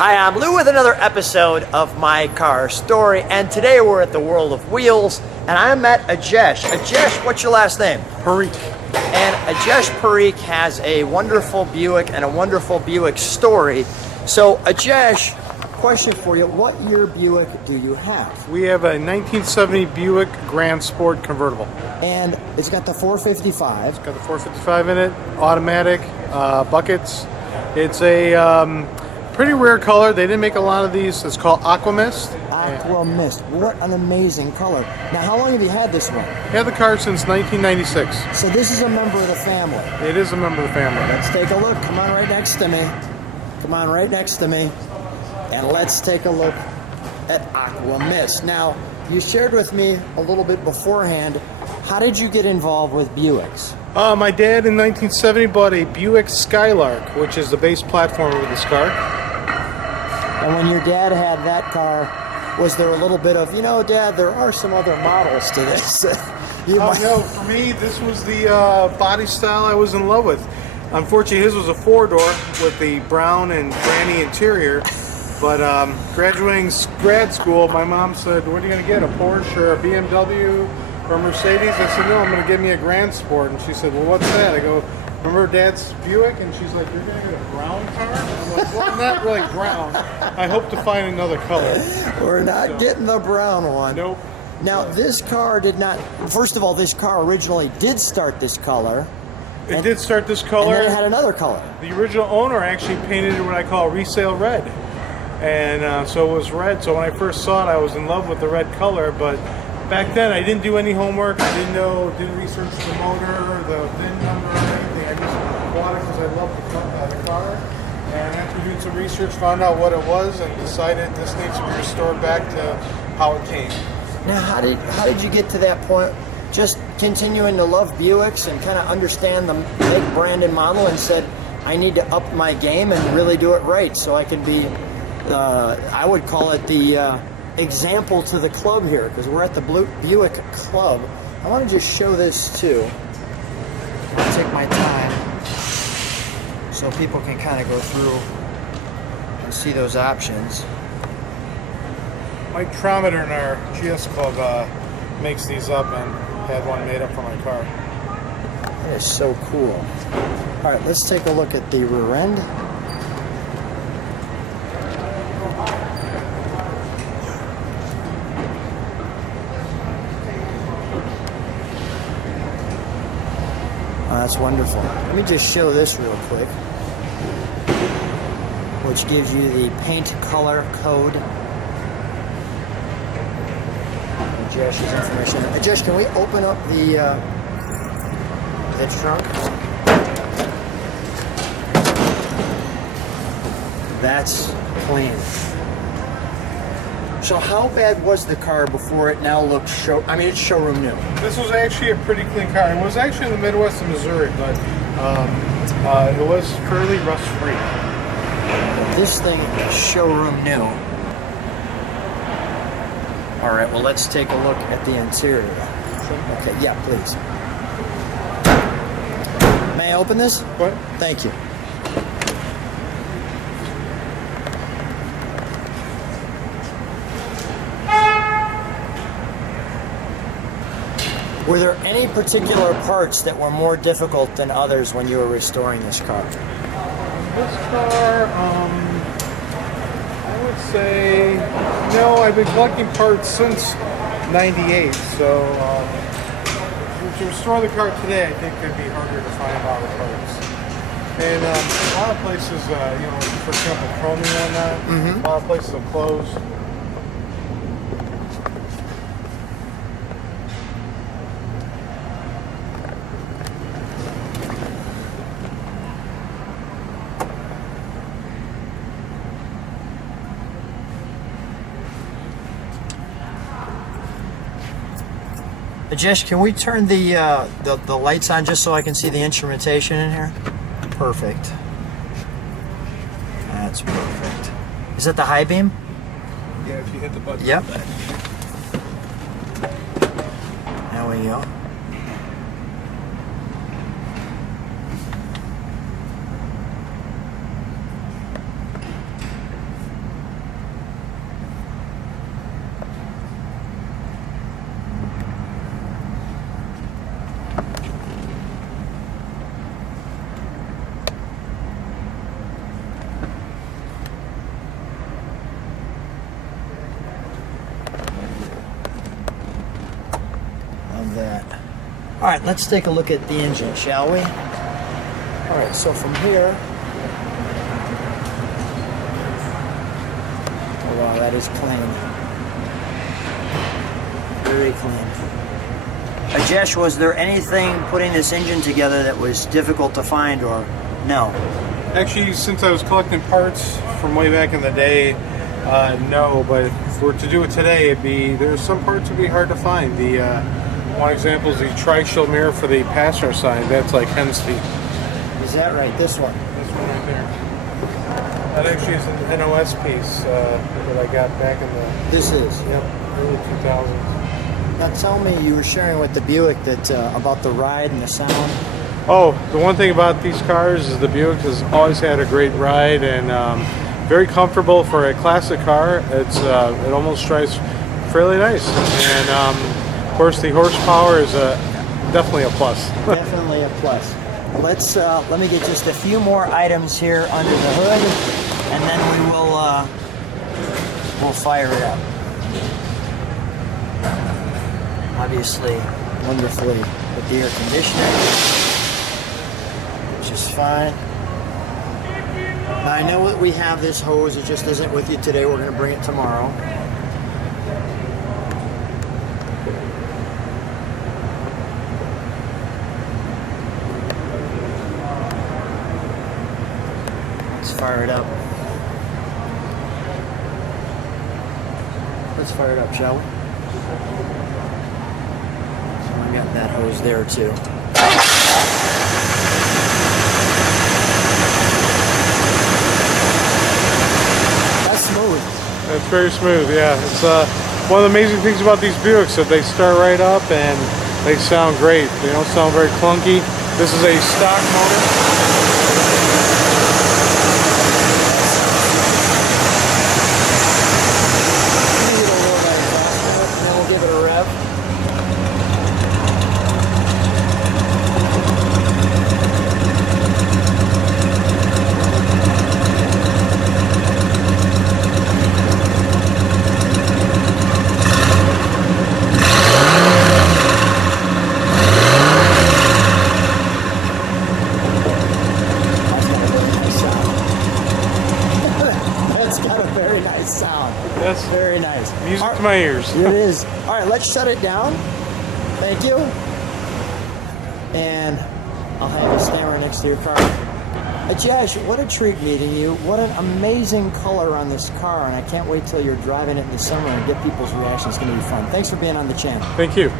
Hi, I'm Lou with another episode of My Car Story, and today we're at the World of Wheels, and I met Ajesh. Ajesh, what's your last name? Parikh. And Ajesh Parikh has a wonderful Buick and a wonderful Buick story. So, Ajesh, question for you, what year Buick do you have? We have a 1970 Buick Gran Sport convertible. And it's got the 455. Got the 455 in it, automatic, buckets. It's a pretty rare color. They didn't make a lot of these. It's called Aqua Mist. Aqua Mist. What an amazing color. Now, how long have you had this one? Had the car since 1996. So this is a member of the family. It is a member of the family. Let's take a look. Come on right next to me. Come on right next to me. And let's take a look at Aqua Mist. Now, you shared with me a little bit beforehand. How did you get involved with Buicks? My dad in 1970 bought a Buick Skylark, which is the base platform of this car. And when your dad had that car, was there a little bit of, you know, Dad, there are some other models to this? No, for me, this was the body style I was in love with. Unfortunately, his was a four-door with the brown and granny interior. But graduating grad school, my mom said, what are you going to get, a Porsche or a BMW or a Mercedes? I said, no, I'm going to get me a Gran Sport. And she said, well, what's that? I go, remember Dad's Buick? And she's like, you're going to get a brown car? I'm like, well, not really brown. I hope to find another color. We're not getting the brown one. Nope. Now, this car did not, first of all, this car originally did start this color. It did start this color. And then it had another color. The original owner actually painted it what I call resale red. And so it was red. So when I first saw it, I was in love with the red color. But back then, I didn't do any homework. I didn't research the motor, the VIN number, or anything. I just bought it because I loved the car. And after doing some research, found out what it was and decided this needs to be restored back to how it came. Now, how did you get to that point? Just continuing to love Buicks and kind of understand the make, brand, and model, and said, I need to up my game and really do it right so I can be, I would call it the example to the club here, because we're at the Buick Club. I want to just show this too. I'll take my time so people can kind of go through and see those options. Mike Trometer in our GS Club makes these up and had one made up for my car. That is so cool. All right, let's take a look at the rear end. Oh, that's wonderful. Let me just show this real quick, which gives you the paint color code. Ajesh's information. Ajesh, can we open up the trunk? That's clean. So how bad was the car before it now looks it's showroom new? This was actually a pretty clean car. It was actually in the Midwest of Missouri, but it was fairly rust-free. This thing is showroom new. All right, well, let's take a look at the interior. Okay, yeah, please. May I open this? What? Thank you. Were there any particular parts that were more difficult than others when you were restoring this car? This car, I would say, no, I've been collecting parts since '98, so to restore the car today, I think it'd be harder to find a lot of parts. And a lot of places, for example, chrome and whatnot, a lot of places are closed. Ajesh, can we turn the lights on just so I can see the instrumentation in here? Perfect. That's perfect. Is that the high beam? Yeah, if you hit the button. Yep. There we go. All right, let's take a look at the engine, shall we? All right, so from here, oh wow, that is clean. Very clean. Ajesh, was there anything putting this engine together that was difficult to find, or no? Actually, since I was collecting parts from way back in the day, no. But if we were to do it today, there's some parts would be hard to find. The one example is the tri-shield mirror for the passenger side. That's like hen's teeth. Is that right? This one? This one right there. That actually is an NOS piece that I got back in the. This is. Yep, early 2000s. Now tell me, you were sharing with the Buick that about the ride and the sound. Oh, the one thing about these cars is the Buick has always had a great ride and very comfortable for a classic car. It almost drives fairly nice, and of course the horsepower is definitely a plus. Definitely a plus. Let me get just a few more items here under the hood, and then we'll fire it up. Obviously, wonderfully with the air conditioner, which is fine. Now I know that we have this hose, it just isn't with you today, we're going to bring it tomorrow. Let's fire it up. Let's fire it up, shall we? I got that hose there too. That's smooth. That's very smooth, yeah. It's one of the amazing things about these Buicks that they start right up and they sound great. They don't sound very clunky. This is a stock motor. That's very nice. Music to my ears. It is. All right, let's shut it down. Thank you. And I'll have you stand right next to your car. Ajesh, what a treat meeting you. What an amazing color on this car, and I can't wait till you're driving it in the summer and get people's reactions. It's going to be fun. Thanks for being on the channel. Thank you.